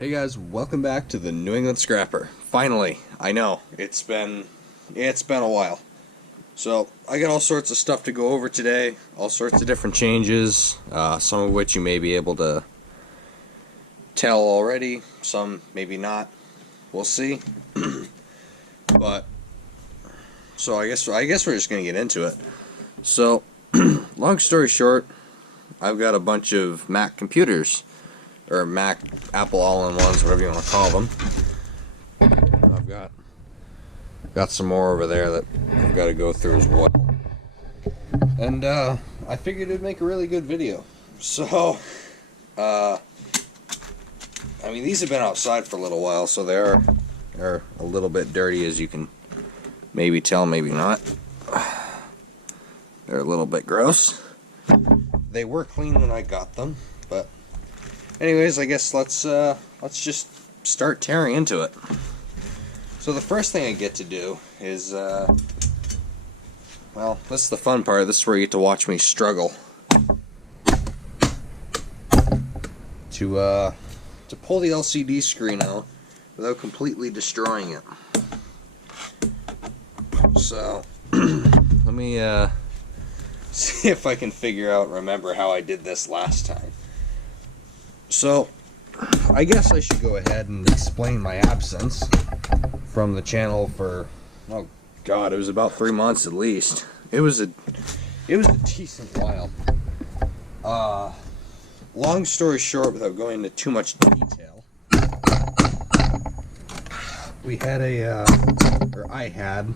Hey guys, welcome back to the New England Scrapper. Finally, I know, it's been a while. So, I got all sorts of stuff to go over today, all sorts of different changes, some of which you may be able to tell already, some maybe not. We'll see. But, so I guess we're just going to get into it. So, long story short, I've got a bunch of Mac computers. Or Mac, Apple all-in-ones, whatever you want to call them. I've got some more over there that I've got to go through as well. And I figured it'd make a really good video. So, I mean, these have been outside for a little while, so they're a little bit dirty, as you can maybe tell, maybe not. They're a little bit gross. They were clean when I got them, but anyways, I guess let's just start tearing into it. So the first thing I get to do is, well, this is the fun part. This is where you get to watch me struggle to pull the LCD screen out without completely destroying it. So let me see if I can remember how I did this last time. So, I guess I should go ahead and explain my absence from the channel for, oh god, it was about 3 months at least. It was a decent while. Long story short, without going into too much detail, I had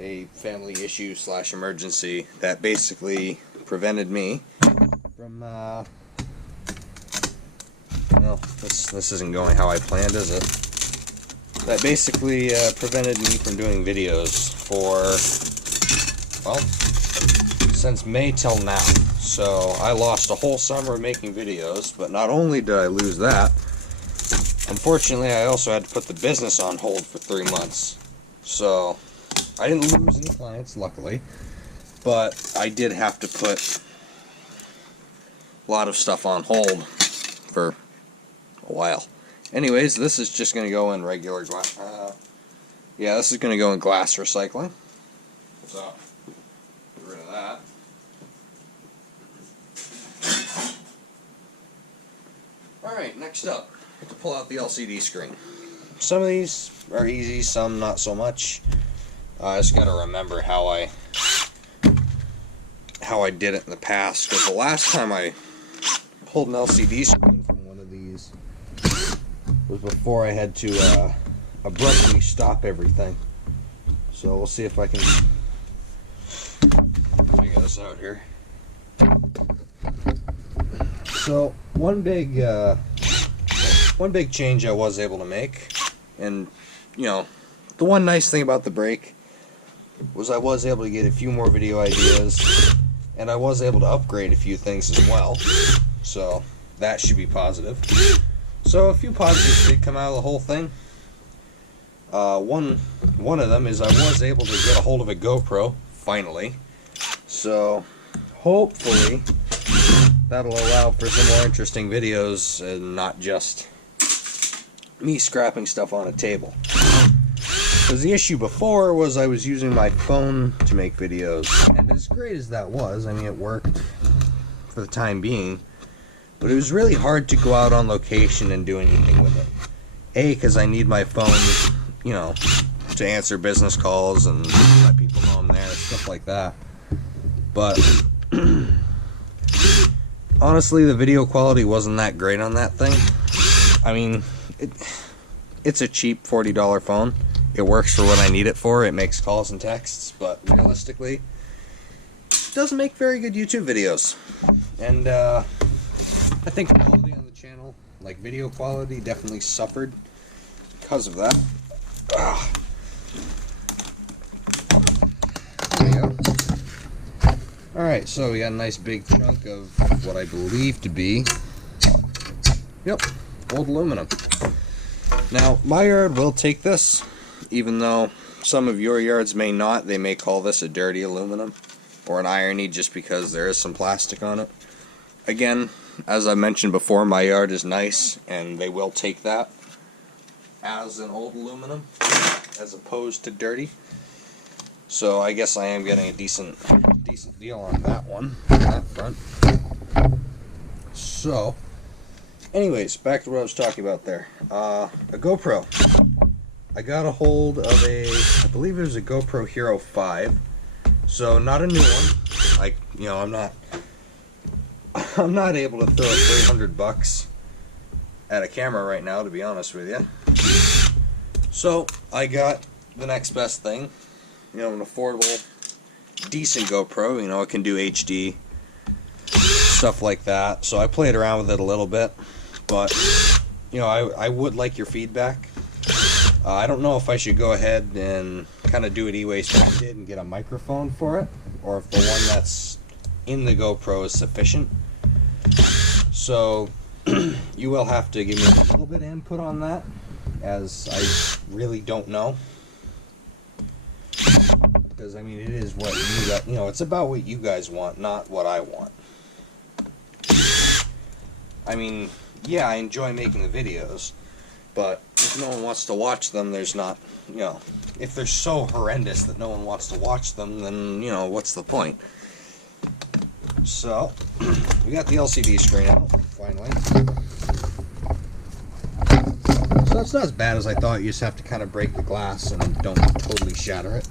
a family issue / emergency that basically prevented me from, well, this isn't going how I planned, is it? That basically prevented me from doing videos for, well, since May till now. So I lost a whole summer of making videos, but not only did I lose that, unfortunately I also had to put the business on hold for 3 months. So I didn't lose any clients, luckily, but I did have to put a lot of stuff on hold for a while. Anyways, this is just going to go in regular glass. Yeah, this is going to go in glass recycling. So, get rid of that. Alright, next up, I have to pull out the LCD screen. Some of these are easy, some not so much. I just got to remember how I did it in the past, because the last time I pulled an LCD screen from one of these was before I had to abruptly stop everything. So we'll see if I can figure this out here. So one big change I was able to make, and you know, the one nice thing about the break was I was able to get a few more video ideas, and I was able to upgrade a few things as well. So that should be positive. So a few positives did come out of the whole thing. One of them is I was able to get a hold of a GoPro, finally. So hopefully that'll allow for some more interesting videos and not just me scrapping stuff on a table. Because the issue before was I was using my phone to make videos, and as great as that was, I mean, it worked for the time being, but it was really hard to go out on location and do anything with it. A, because I need my phone, you know, to answer business calls and let people know I'm there, stuff like that. But honestly, the video quality wasn't that great on that thing. I mean, it's a cheap $40 phone. It works for what I need it for. It makes calls and texts, but realistically, it doesn't make very good YouTube videos. And I think quality on the channel, like video quality, definitely suffered because of that. There you go. Alright, so we got a nice big chunk of what I believe to be, yep, old aluminum. Now, my yard will take this, even though some of your yards may not. They may call this a dirty aluminum or an irony just because there is some plastic on it. Again, as I mentioned before, my yard is nice, and they will take that as an old aluminum, as opposed to dirty. So I guess I am getting a decent deal on that one, on that front. So, anyways, back to what I was talking about there. A GoPro. I got a hold of I believe it was a GoPro Hero 5. So not a new one. I'm not able to throw $300 at a camera right now, to be honest with you. So I got the next best thing. An affordable, decent GoPro. It can do HD, stuff like that. So I played around with it a little bit, but I would like your feedback. I don't know if I should go ahead and kind of do what E-Waste did and get a microphone for it, or if the one that's in the GoPro is sufficient. So you will have to give me a little bit of input on that, as I really don't know. Because it is what you got, it's about what you guys want, not what I want. Yeah, I enjoy making the videos, but if no one wants to watch them, there's not, if they're so horrendous that no one wants to watch them, then, what's the point? So, we got the LCD screen out, finally. So that's not as bad as I thought. You just have to kind of break the glass and don't totally shatter it.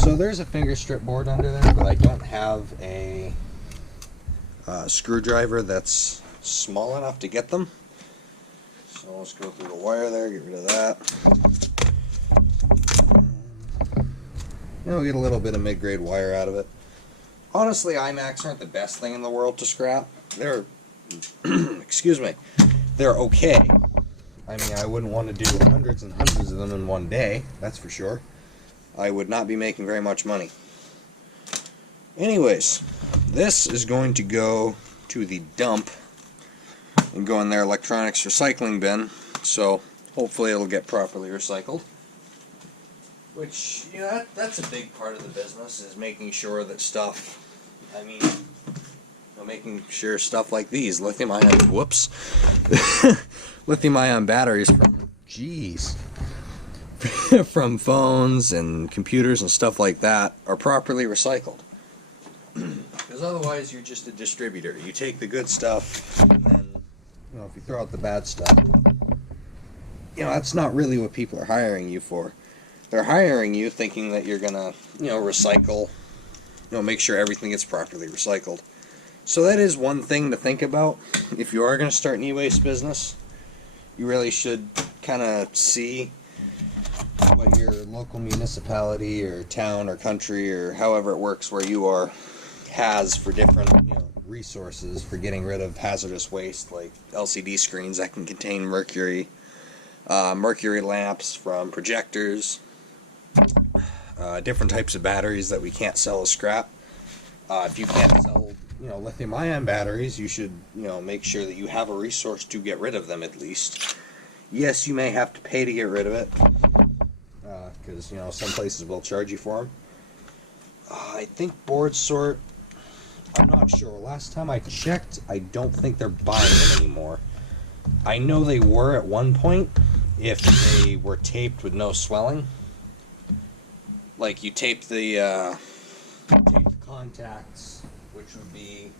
So there's a finger strip board under there, but I don't have a screwdriver that's small enough to get them. So let's go through the wire there, get rid of that. We'll get a little bit of mid-grade wire out of it. Honestly, iMacs aren't the best thing in the world to scrap. They're, excuse me, they're okay. I wouldn't want to do hundreds and hundreds of them in one day, that's for sure. I would not be making very much money. Anyways, this is going to go to the dump and go in their electronics recycling bin, so hopefully it'll get properly recycled. Which, that's a big part of the business, is making sure that stuff, making sure stuff like these, lithium-ion, whoops, lithium-ion batteries from phones and computers and stuff like that are properly recycled. Because otherwise you're just a distributor. You take the good stuff, and then, if you throw out the bad stuff, that's not really what people are hiring you for. They're hiring you thinking that you're gonna, recycle, make sure everything gets properly recycled. So that is one thing to think about. If you are gonna start an e-waste business, you really should kind of see what your local municipality or town or country or however it works where you are has for different resources for getting rid of hazardous waste, like LCD screens that can contain mercury, mercury lamps from projectors, different types of batteries that we can't sell as scrap. If you can't sell lithium-ion batteries, you should make sure that you have a resource to get rid of them at least. Yes, you may have to pay to get rid of it, because some places will charge you for them. I think board sort, I'm not sure. Last time I checked, I don't think they're buying them anymore. I know they were at one point, if they were taped with no swelling. Like you tape the contacts, which would be,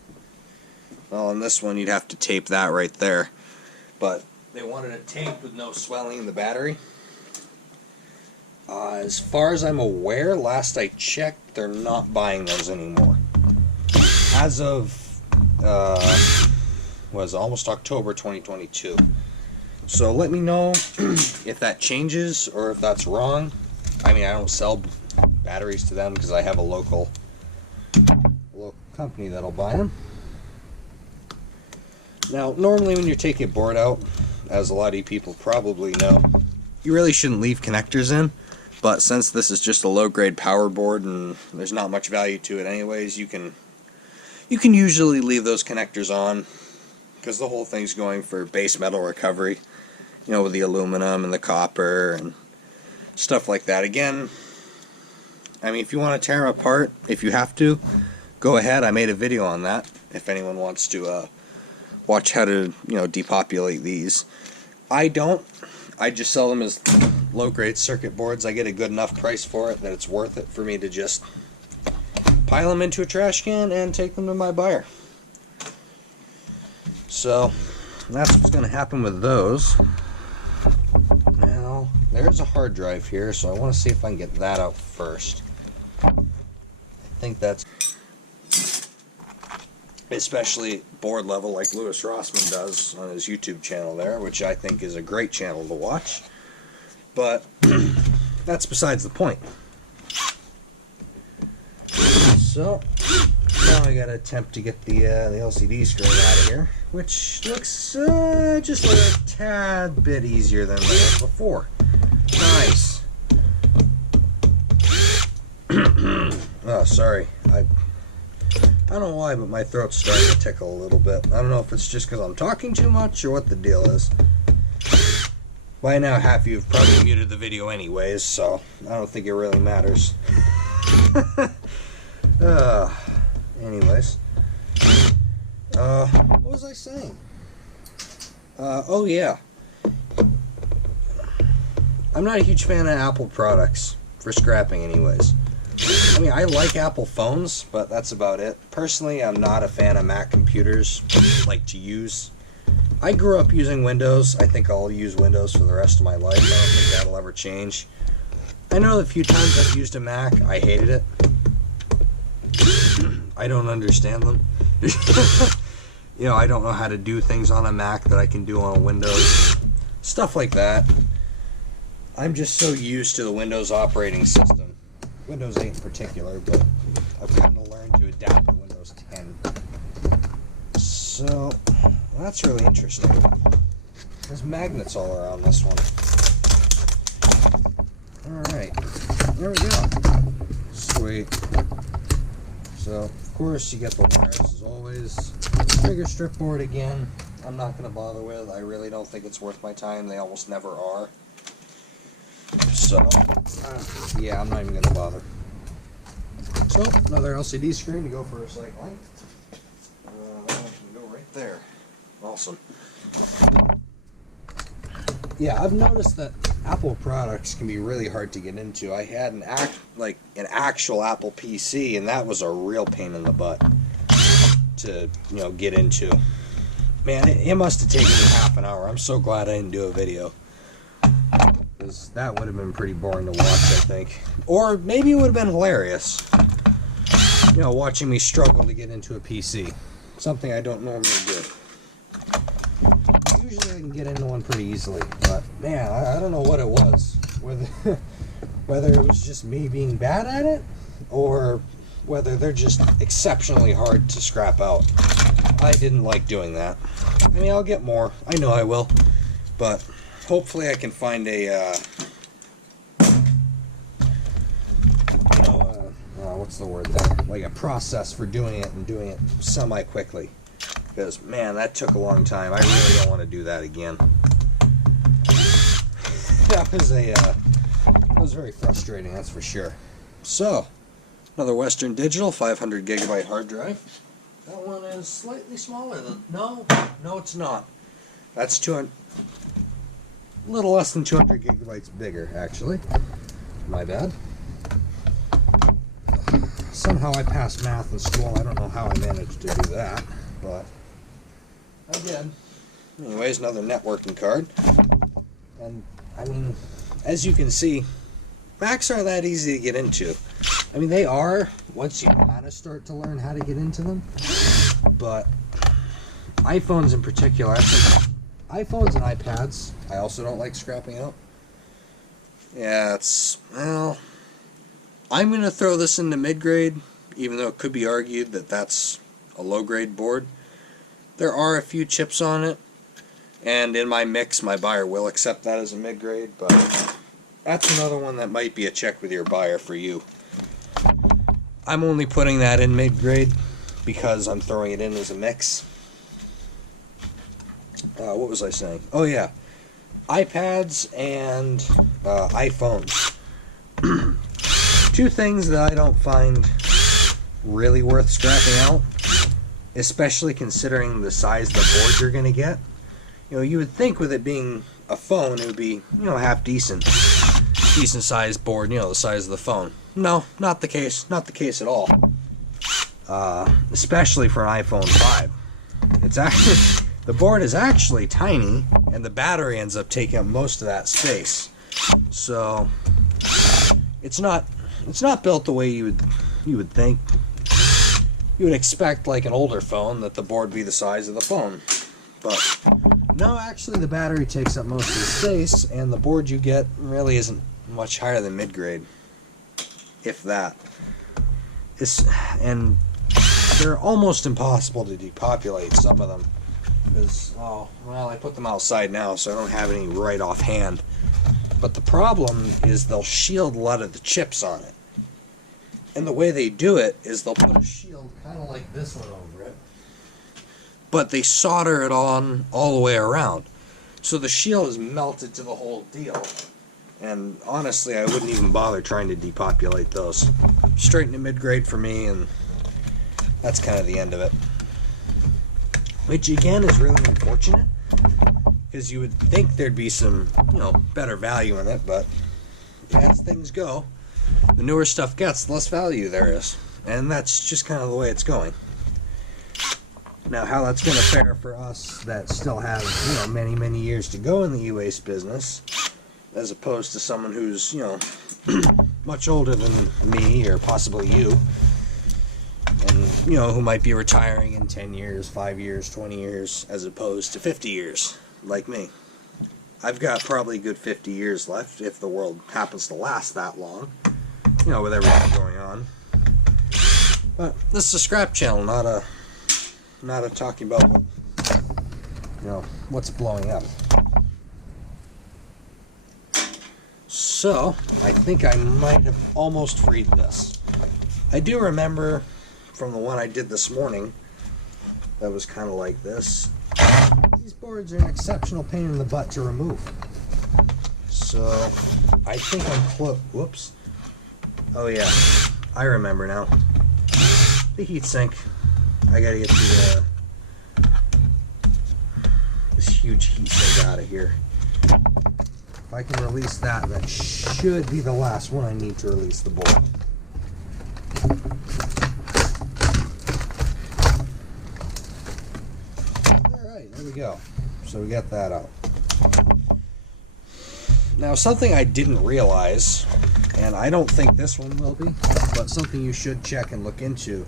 well, on this one you'd have to tape that right there. But they wanted it taped with no swelling in the battery. As far as I'm aware, last I checked, they're not buying those anymore. As of, was almost October 2022. So let me know if that changes or if that's wrong. I don't sell batteries to them because I have a local company that'll buy them. Now, normally when you're taking a board out, as a lot of you people probably know, you really shouldn't leave connectors in. But since this is just a low-grade power board and there's not much value to it anyways, you can usually leave those connectors on, because the whole thing's going for base metal recovery, with the aluminum and the copper and stuff like that. Again, if you want to tear them apart, if you have to, go ahead. I made a video on that, if anyone wants to watch how to, depopulate these. I don't. I just sell them as low-grade circuit boards. I get a good enough price for it that it's worth it for me to just pile them into a trash can and take them to my buyer. So that's what's going to happen with those. Now, there's a hard drive here, so I want to see if I can get that out first. I think that's especially board level like Louis Rossmann does on his YouTube channel there, which I think is a great channel to watch. But that's besides the point. So now I gotta attempt to get the LCD screen out of here, which looks just a tad bit easier than it was before. Nice. Oh, sorry. I don't know why, but my throat's starting to tickle a little bit. I don't know if it's just because I'm talking too much or what the deal is. By now, half of you have probably muted the video anyways, so I don't think it really matters. Anyways. What was I saying? Oh yeah. I'm not a huge fan of Apple products, for scrapping anyways. I mean, I like Apple phones, but that's about it. Personally, I'm not a fan of Mac computers, like to use. I grew up using Windows. I think I'll use Windows for the rest of my life. I don't think that'll ever change. I know the few times I've used a Mac, I hated it. I don't understand them. I don't know how to do things on a Mac that I can do on a Windows. Stuff like that. I'm just so used to the Windows operating system. Windows 8 in particular, but I've kind of learned to adapt to Windows 10. So, that's really interesting. There's magnets all around this one. Alright, there we go. Sweet. So, of course, you get the wires as always. Bigger strip board again. I'm not going to bother with. I really don't think it's worth my time. They almost never are. So, yeah, I'm not even going to bother. So, another LCD screen to go for recycling. That one can go right there. Awesome. Yeah, I've noticed that Apple products can be really hard to get into. I had an actual Apple PC, and that was a real pain in the butt to get into. Man, it must have taken me half an hour. I'm so glad I didn't do a video. Because that would have been pretty boring to watch, I think. Or maybe it would have been hilarious. Watching me struggle to get into a PC. Something I don't normally do. Usually I can get into one pretty easily. But, man, I don't know what it was. Whether it was just me being bad at it, or whether they're just exceptionally hard to scrap out. I didn't like doing that. I mean, I'll get more. I know I will. But hopefully I can find a, what's the word there? Like a process for doing it and doing it semi-quickly. Because, man, that took a long time. I really don't want to do that again. That was very frustrating, that's for sure. So, another Western Digital 500 gigabyte hard drive. That one is slightly smaller than... No, it's not. That's 200... A little less than 200 gigabytes bigger, actually. My bad. Somehow I passed math in school. I don't know how I managed to do that, but I did. Anyways, another networking card. And, I mean, as you can see, Macs aren't that easy to get into. I mean, they are once you kind of start to learn how to get into them. But iPhones in particular, I think iPhones and iPads, I also don't like scrapping out. Yeah, well, I'm going to throw this into mid-grade, even though it could be argued that that's a low-grade board. There are a few chips on it, and in my mix, my buyer will accept that as a mid-grade, but that's another one that might be a check with your buyer for you. I'm only putting that in mid-grade because I'm throwing it in as a mix. What was I saying? Oh yeah, iPads and iPhones. Two things that I don't find really worth scrapping out. especially considering the size of the board you're going to get. You know, you would think with it being a phone, it would be, you know, half decent sized board, you know, the size of the phone. No, not the case. Not the case at all. Especially for an iPhone 5. It's actually, the board is actually tiny, and the battery ends up taking up most of that space. So it's not built the way you would think. You would expect, like an older phone, that the board be the size of the phone. But no, actually the battery takes up most of the space, and the board you get really isn't much higher than mid-grade, if that. And they're almost impossible to depopulate, some of them, because, oh, well, I put them outside now, so I don't have any right offhand. But the problem is they'll shield a lot of the chips on it. And the way they do it is they'll put a shield kind of like this one over it, but they solder it on all the way around. So the shield is melted to the whole deal. And honestly, I wouldn't even bother trying to depopulate those. Straight into mid-grade for me, and that's kind of the end of it. Which again is really unfortunate, because you would think there'd be some, you know, better value in it, but as things go, the newer stuff gets, the less value there is. And that's just kind of the way it's going. Now, how that's going to fare for us that still have, you know, many, many years to go in the e-waste business, as opposed to someone who's, you know, much older than me, or possibly you, and, you know, who might be retiring in 10 years, 5 years, 20 years, as opposed to 50 years, like me. I've got probably a good 50 years left, if the world happens to last that long, you know, with everything going on. But this is a scrap channel, not a talking about what, you know, what's blowing up. So, I think I might have almost freed this. I do remember from the one I did this morning that was kind of like this. These boards are an exceptional pain in the butt to remove. So, I think I'm close. Whoops. Oh yeah, I remember now. The heatsink. I gotta get this huge heatsink out of here. If I can release that, that should be the last one I need to release the board. Alright, there we go. So we got that out. Now, something I didn't realize, and I don't think this one will be, but something you should check and look into.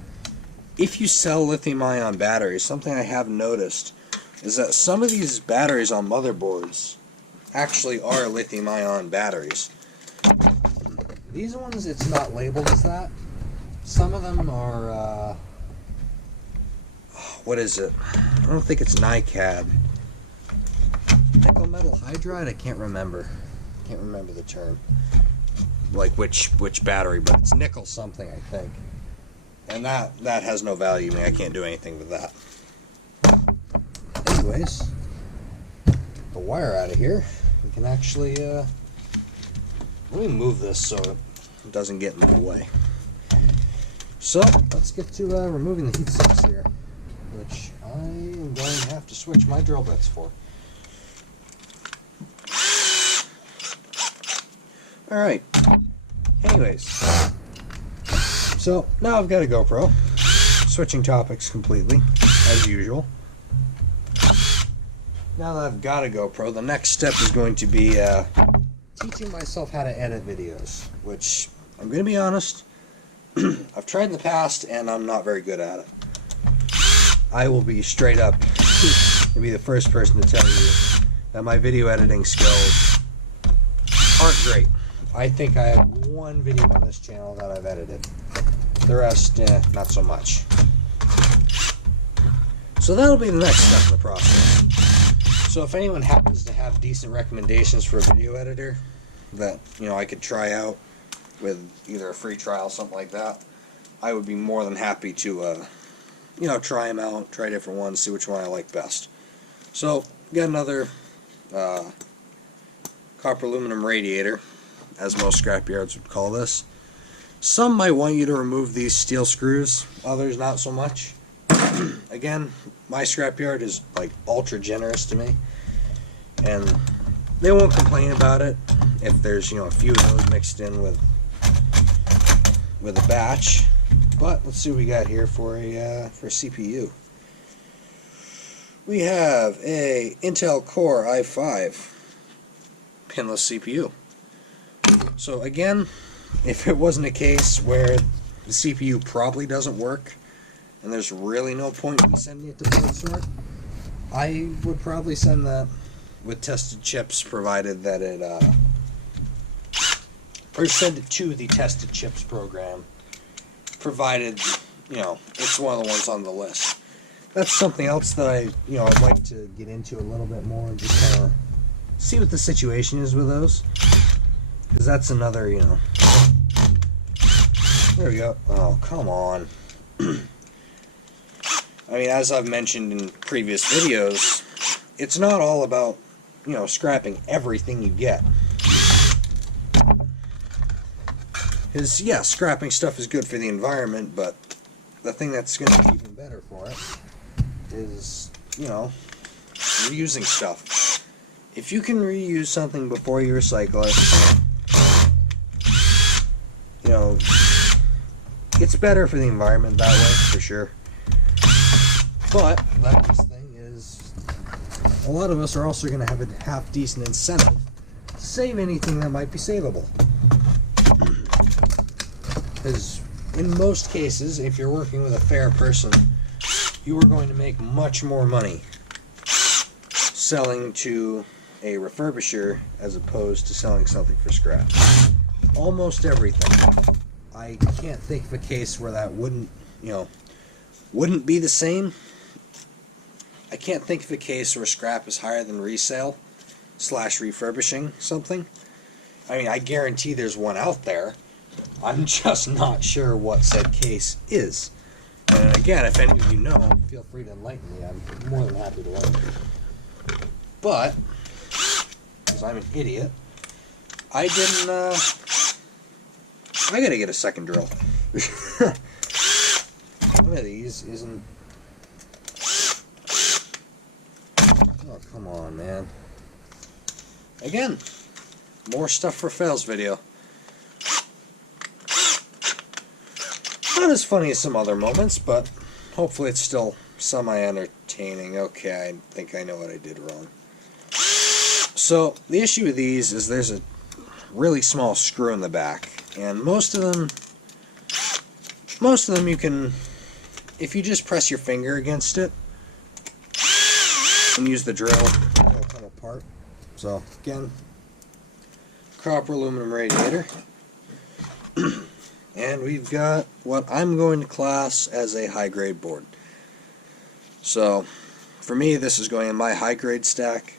If you sell lithium-ion batteries, something I have noticed is that some of these batteries on motherboards actually are lithium-ion batteries. These ones, it's not labeled as that. Some of them are, what is it? I don't think it's NiCad. Nickel metal hydride? I can't remember. Can't remember the term. Like which battery, but it's nickel something, I think. And that has no value to me. I can't do anything with that. Anyways, the wire out of here. We can actually, let me move this so it doesn't get in the way. So, let's get to removing the heat sinks here, which I am going to have to switch my drill bits for. Alright, anyways, so now I've got a GoPro, switching topics completely, as usual. Now that I've got a GoPro, the next step is going to be teaching myself how to edit videos, which, I'm going to be honest, I've tried in the past and I'm not very good at it. I will be straight up and be the first person to tell you that my video editing skills aren't great. I think I have one video on this channel that I've edited. The rest, not so much. So that'll be the next step in the process. So if anyone happens to have decent recommendations for a video editor that, you know, I could try out with either a free trial, something like that, I would be more than happy to, you know, try them out, try different ones, see which one I like best. So, got another copper aluminum radiator, as most scrapyards would call this. Some might want you to remove these steel screws, others not so much. again, my scrapyard is like ultra generous to me, and they won't complain about it if there's, you know, a few of those mixed in with a batch. But let's see what we got here for a CPU. We have a Intel Core i5 pinless CPU. So again, if it wasn't a case where the CPU probably doesn't work and there's really no point in sending it to board sort, I would probably send that with tested chips, provided that it or send it to the tested chips program, provided, you know, it's one of the ones on the list. That's something else that I'd like to get into a little bit more and just kind of see what the situation is with those, because that's another, you know. There we go. Oh, come on. I mean, as I've mentioned in previous videos, it's not all about, you know, scrapping everything you get. Because, yeah, scrapping stuff is good for the environment, but the thing that's going to be even better for it is, you know, reusing stuff. If you can reuse something before you recycle it, you know, it's better for the environment that way, for sure. But the nice thing is, a lot of us are also going to have a half-decent incentive to save anything that might be savable. Because in most cases, if you're working with a fair person, you are going to make much more money selling to a refurbisher as opposed to selling something for scrap. Almost everything. I can't think of a case where that wouldn't be the same. I can't think of a case where scrap is higher than resale / refurbishing something. I mean, I guarantee there's one out there. I'm just not sure what said case is. And again, if any of you know, feel free to enlighten me. I'm more than happy to learn. But, because I'm an idiot, I didn't, I gotta get a second drill. One of these isn't... Oh, come on, man. Again, more stuff for fails video. Not as funny as some other moments, but hopefully it's still semi-entertaining. Okay, I think I know what I did wrong. So, the issue with these is there's a really small screw in the back, and most of them you can, if you just press your finger against it and use the drill, it'll come apart. So, again, copper aluminum radiator. And we've got what I'm going to class as a high-grade board. So, for me, this is going in my high-grade stack.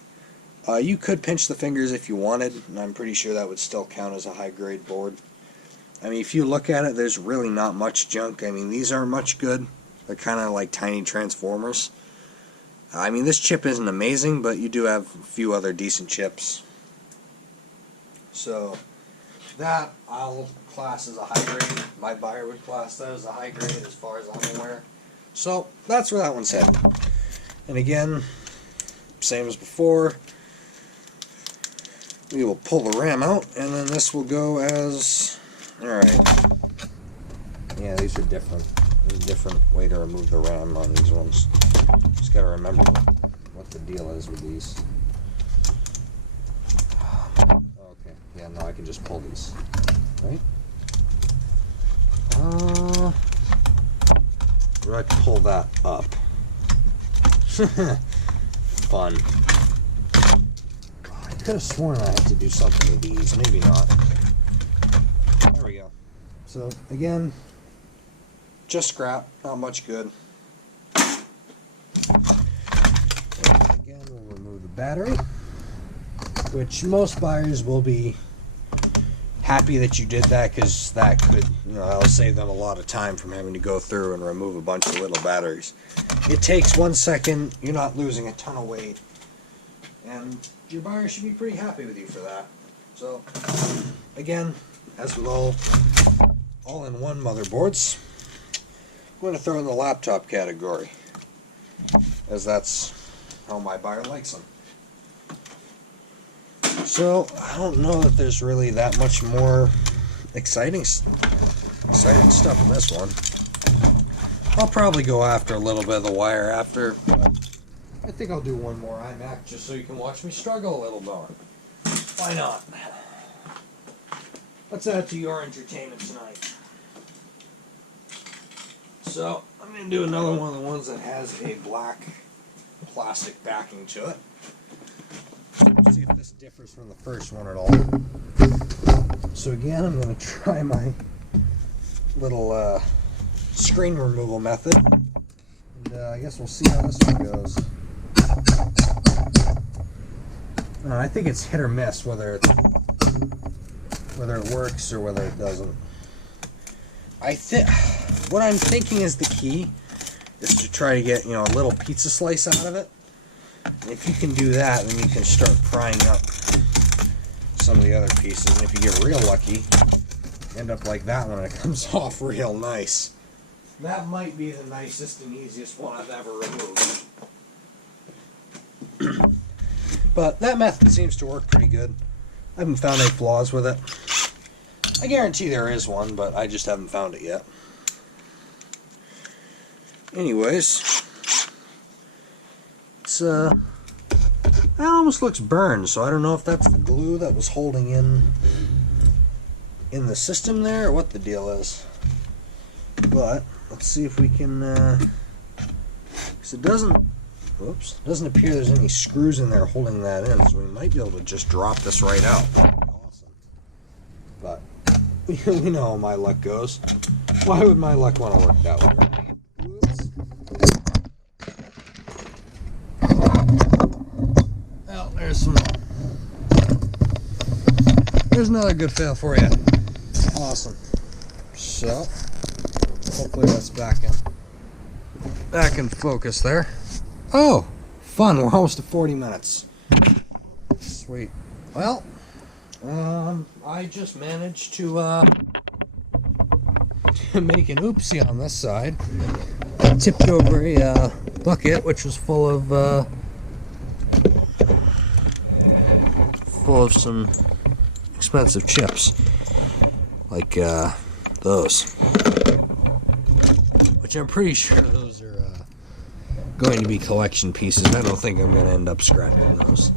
You could pinch the fingers if you wanted, and I'm pretty sure that would still count as a high-grade board. I mean, if you look at it, there's really not much junk. I mean, these aren't much good. They're kind of like tiny transformers. I mean, this chip isn't amazing, but you do have a few other decent chips. So, that I'll class as a high grade. My buyer would class that as a high grade as far as I'm aware. So that's where that one's headed. And again, same as before, we will pull the RAM out, and then this will go as... Alright. Yeah, these are different. There's a different way to remove the RAM on these ones. Just gotta remember what the deal is with these. Okay, yeah, no, I can just pull these. Right? Or I can pull that up. Fun. I could have sworn I had to do something with these. Maybe not. There we go. So, again, just scrap. Not much good. And again, we'll remove the battery, which most buyers will be happy that you did that, because that could, that'll save them a lot of time from having to go through and remove a bunch of little batteries. It takes 1 second, you're not losing a ton of weight, and your buyer should be pretty happy with you for that. So, again, as with all-in-one motherboards, I'm going to throw in the laptop category. as that's how my buyer likes them. So I don't know that there's really that much more exciting stuff in this one. I'll probably go after a little bit of the wire after, but I think I'll do one more iMac just so you can watch me struggle a little more. Why not? Let's add to your entertainment tonight. So I'm going to do another one of the ones that has a black plastic backing to it. Let's see if this differs from the first one at all. So again, I'm going to try my little screen removal method, and I guess we'll see how this one goes. I think it's hit or miss whether it works or whether it doesn't. What I'm thinking is the key is to try to get, a little pizza slice out of it. And if you can do that, then you can start prying up some of the other pieces. And if you get real lucky, end up like that one, and it comes off real nice. That might be the nicest and easiest one I've ever removed. But that method seems to work pretty good. I haven't found any flaws with it. I guarantee there is one, but I just haven't found it yet. Anyways, that almost looks burned, so I don't know if that's the glue that was holding in the system there, or what the deal is. But let's see if we can, because it doesn't appear there's any screws in there holding that in, so we might be able to just drop this right out. Awesome. But we know how my luck goes. Why would my luck want to work that way? Oops. Well, there's another good fail for you. Awesome. So hopefully that's back in focus there. Oh, fun. We're almost to 40 minutes. Sweet. Well, I just managed to make an oopsie on this side. I tipped over a bucket which was full of some expensive chips, like those, which I'm pretty sure those are going to be collection pieces. I don't think I'm going to end up scrapping those.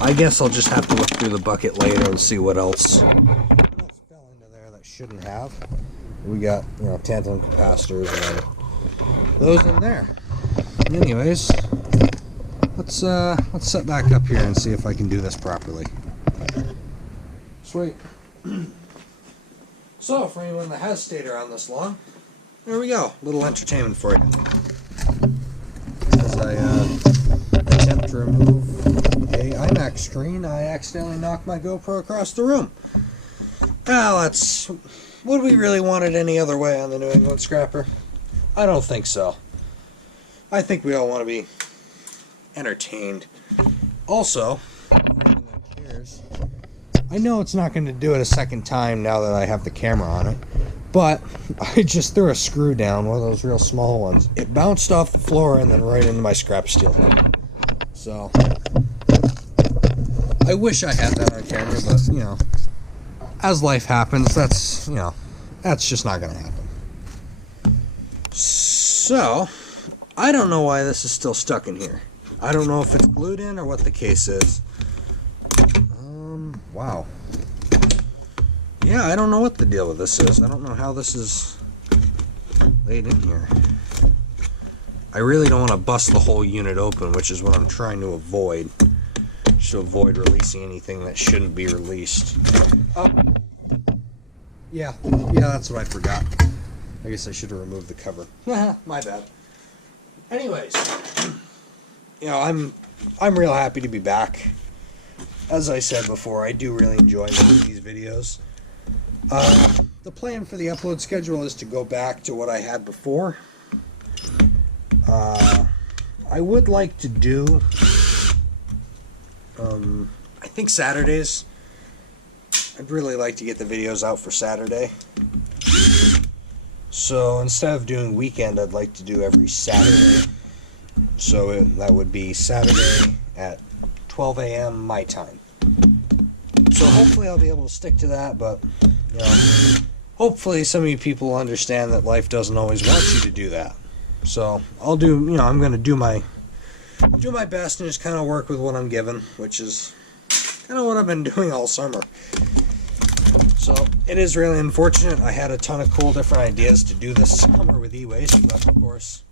I guess I'll just have to look through the bucket later and see what else fell into there that shouldn't have. We got, tantalum capacitors and those in there. Anyways, let's set back up here and see if I can do this properly. Sweet. So, for anyone that has stayed around this long, there we go. Little entertainment for you. As I attempt to remove a iMac screen, I accidentally knocked my GoPro across the room. Well, would we really want it any other way on the New England Scrapper? I don't think so. I think we all want to be entertained. Also, I know it's not going to do it a second time now that I have the camera on it, but I just threw a screw down, one of those real small ones. It bounced off the floor and then right into my scrap steel bucket. So, I wish I had that on camera, but, as life happens, that's just not going to happen. So, I don't know why this is still stuck in here. I don't know if it's glued in or what the case is. Wow. Yeah, I don't know what the deal with this is. I don't know how this is laid in here. I really don't want to bust the whole unit open, which is what I'm trying to avoid. Just to avoid releasing anything that shouldn't be released. Oh. Yeah, that's what I forgot. I guess I should have removed the cover. My bad. Anyways, I'm real happy to be back. As I said before, I do really enjoy making these videos. The plan for the upload schedule is to go back to what I had before. I would like to do, I think Saturdays. I'd really like to get the videos out for Saturday. So instead of doing weekend, I'd like to do every Saturday. So that would be Saturday at 12 a.m. my time. So hopefully I'll be able to stick to that, but, you know, hopefully some of you people understand that life doesn't always want you to do that. So I'll do, you know, I'm going to do my best and just kind of work with what I'm given, which is kind of what I've been doing all summer. So it is really unfortunate. I had a ton of cool different ideas to do this summer with e-waste, but of course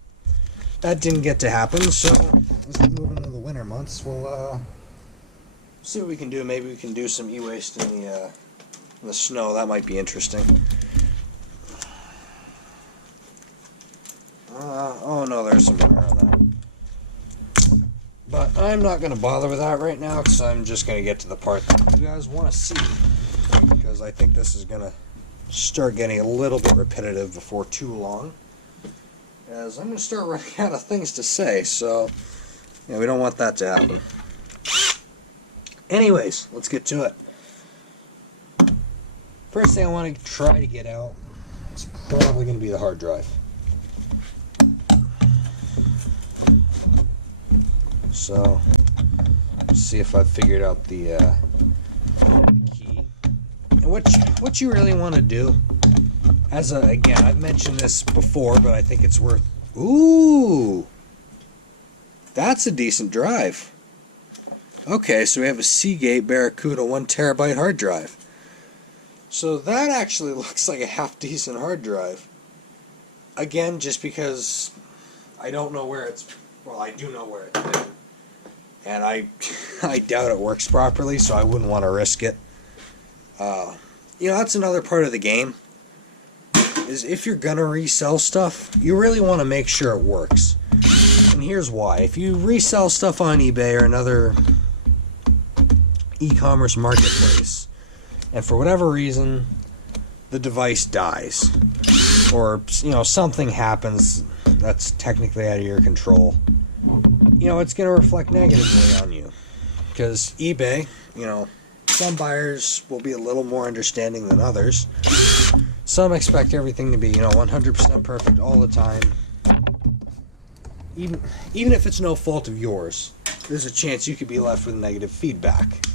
that didn't get to happen. So as we move into the winter months, we'll see what we can do. Maybe we can do some e-waste in the snow. That might be interesting. Oh no, there's some air on that. But I'm not going to bother with that right now, because I'm just going to get to the part that you guys want to see. Because I think this is going to start getting a little bit repetitive before too long. As I'm going to start running out of things to say, so yeah, we don't want that to happen. Anyways, let's get to it. First thing I want to try to get out is probably going to be the hard drive. So, let's see if I've figured out the key. And what you really want to do, again, I've mentioned this before, but I think it's worth... Ooh! That's a decent drive. Okay, so we have a Seagate Barracuda 1 terabyte hard drive. So that actually looks like a half-decent hard drive. Again, just because I don't know where it's... Well, I do know where it's been. And I doubt it works properly, so I wouldn't want to risk it. You know, that's another part of the game. Is if you're going to resell stuff, you really want to make sure it works. And here's why. If you resell stuff on eBay or another e-commerce marketplace, and for whatever reason, the device dies, or, you know, something happens that's technically out of your control, you know, it's going to reflect negatively on you. Because eBay, you know, some buyers will be a little more understanding than others. Some expect everything to be, you know, 100% perfect all the time. Even if it's no fault of yours, there's a chance you could be left with negative feedback.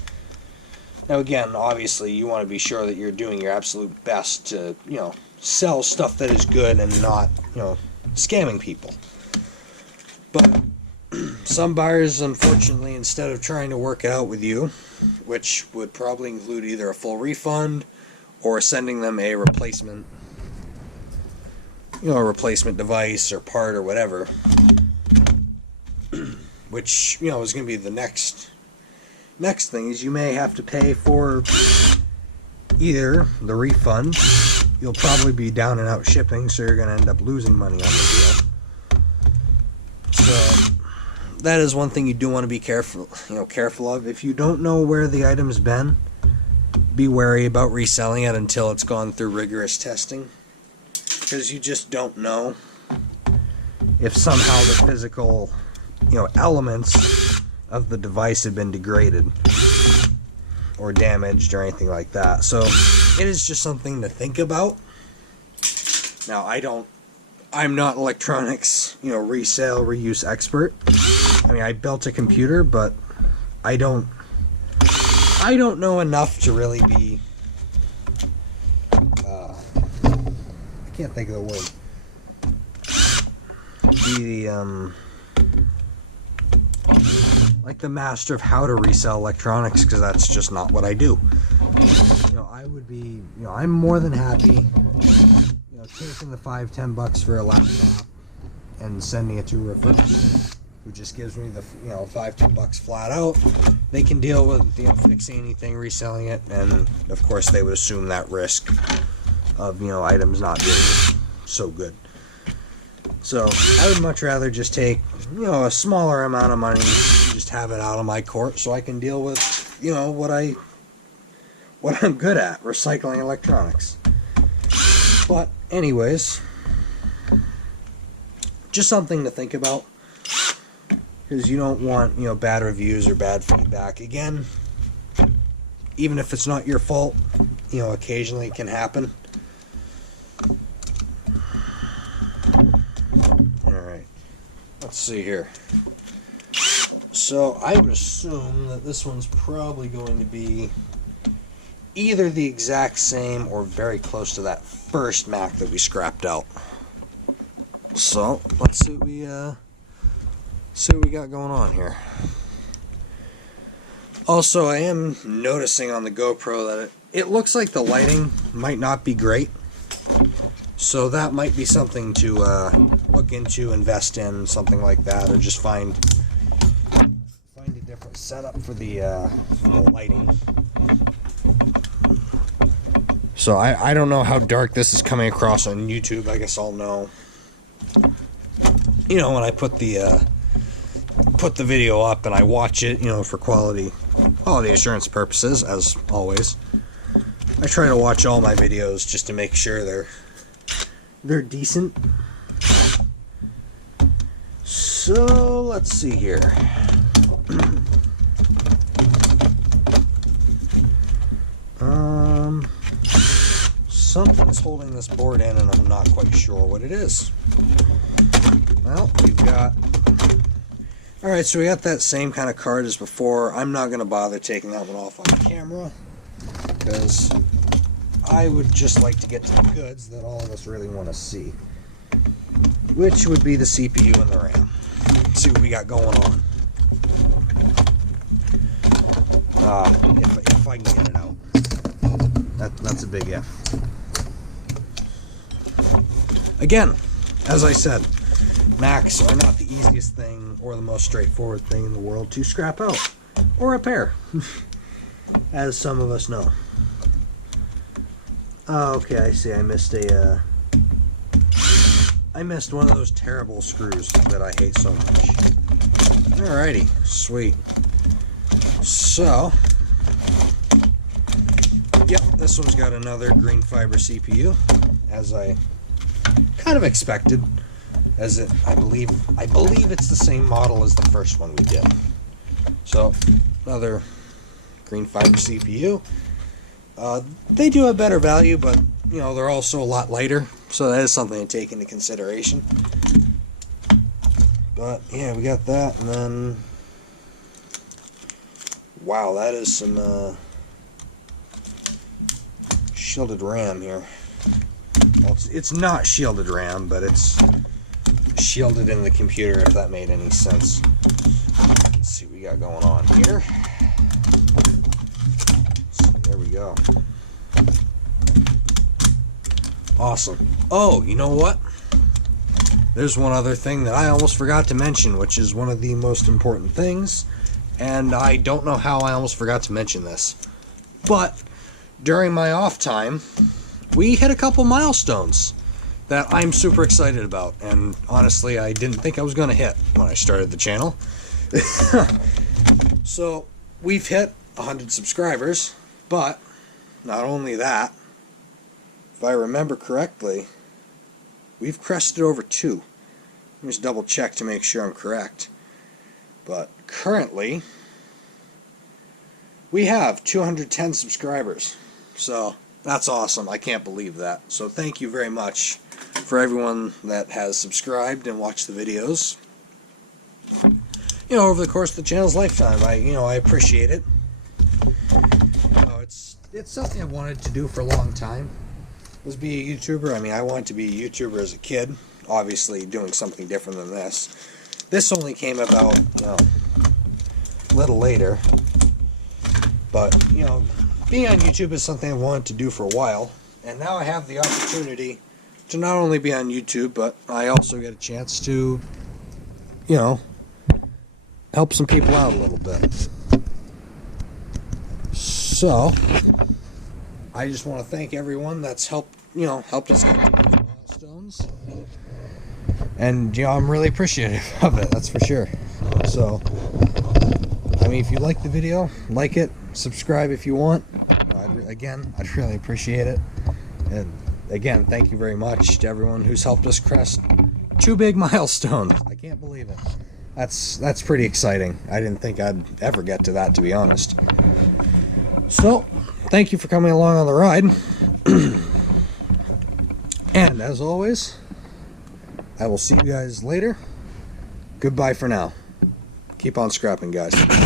Now again, obviously, you want to be sure that you're doing your absolute best to, you know, sell stuff that is good and not, you know, scamming people. But some buyers, unfortunately, instead of trying to work it out with you, which would probably include either a full refund or sending them a replacement, you know, a replacement device or part or whatever, which, you know, is going to be the next thing, is you may have to pay for either the refund. You'll probably be down and out shipping, so you're going to end up losing money on the deal. So that is one thing you do want to be careful of. If you don't know where the item's been, be wary about reselling it until it's gone through rigorous testing, because you just don't know if somehow the physical, you know, elements of the device have been degraded or damaged or anything like that. So it is just something to think about. Now, I'm not electronics, you know, resale, reuse expert. I mean, I built a computer, but I don't know enough to really be, I can't think of the word, be the, like the master of how to resell electronics, because that's just not what I do. You know, I'm more than happy, you know, taking the $5-10 for a laptop and sending it to a refurbishment who just gives me the, you know, $5-10 flat out. They can deal with, you know, fixing anything, reselling it, and of course they would assume that risk of, you know, items not being so good. So I would much rather just take, you know, a smaller amount of money, just have it out of my court, so I can deal with, you know, what I'm good at, recycling electronics. But anyways, just something to think about, because you don't want, you know, bad reviews or bad feedback. Again, even if it's not your fault, you know, occasionally it can happen. Alright. let's see here. So I would assume that this one's probably going to be either the exact same or very close to that first Mac that we scrapped out. So let's see what we got going on here. Also, I am noticing on the GoPro that it looks like the lighting might not be great. So that might be something to look into, invest in, something like that, or just find a different setup for the lighting. So I don't know how dark this is coming across on YouTube. I guess I'll know, you know, when I put the video up and I watch it, you know, for quality assurance purposes, as always. I try to watch all my videos just to make sure they're decent. So let's see here. Something's holding this board in and I'm not quite sure what it is. Well, we've got... Alright, so we got that same kind of card as before. I'm not going to bother taking that one off on camera, because I would just like to get to the goods that all of us really want to see, which would be the CPU and the RAM. Let's see what we got going on. If I can get it out. That's a big if. Again, as I said, Macs are not the easiest thing or the most straightforward thing in the world to scrap out or repair, as some of us know. Oh, okay, I see. I missed one of those terrible screws that I hate so much. Alrighty, sweet. So, yep, this one's got another green fiber CPU, as I kind of expected. I believe it's the same model as the first one we did. So, another green fiber CPU. They do have better value, but you know, they're also a lot lighter, so that is something to take into consideration. But yeah, we got that, and then wow, that is some shielded RAM here. Well, it's not shielded RAM, but it's shielded in the computer, if that made any sense. Let's see what we got going on here. There we go. Awesome. Oh, you know what? There's one other thing that I almost forgot to mention, which is one of the most important things, and I don't know how I almost forgot to mention this. But during my off time, we hit a couple milestones that I'm super excited about, and honestly I didn't think I was going to hit when I started the channel. So we've hit 100 subscribers, but not only that, if I remember correctly, we've crested over 2. Let me just double check to make sure I'm correct. But currently we have 210 subscribers, so that's awesome. I can't believe that. So thank you very much for everyone that has subscribed and watched the videos, you know, over the course of the channel's lifetime. I appreciate it. You know, it's something I've wanted to do for a long time, was be a YouTuber. I mean, I wanted to be a YouTuber as a kid, obviously doing something different than this. This only came about, you know, a little later, but, you know, being on YouTube is something I wanted to do for a while, and now I have the opportunity to not only be on YouTube, but I also get a chance to, you know, help some people out a little bit. So, I just want to thank everyone that's helped us get to these milestones. And, you know, I'm really appreciative of it, that's for sure. So, I mean, if you like the video, like it, subscribe if you want. I'd really appreciate it. And again, thank you very much to everyone who's helped us crest 2 big milestones. I can't believe it. That's pretty exciting. I didn't think I'd ever get to that, to be honest. So, thank you for coming along on the ride. And as always, I will see you guys later. Goodbye for now. Keep on scrapping, guys.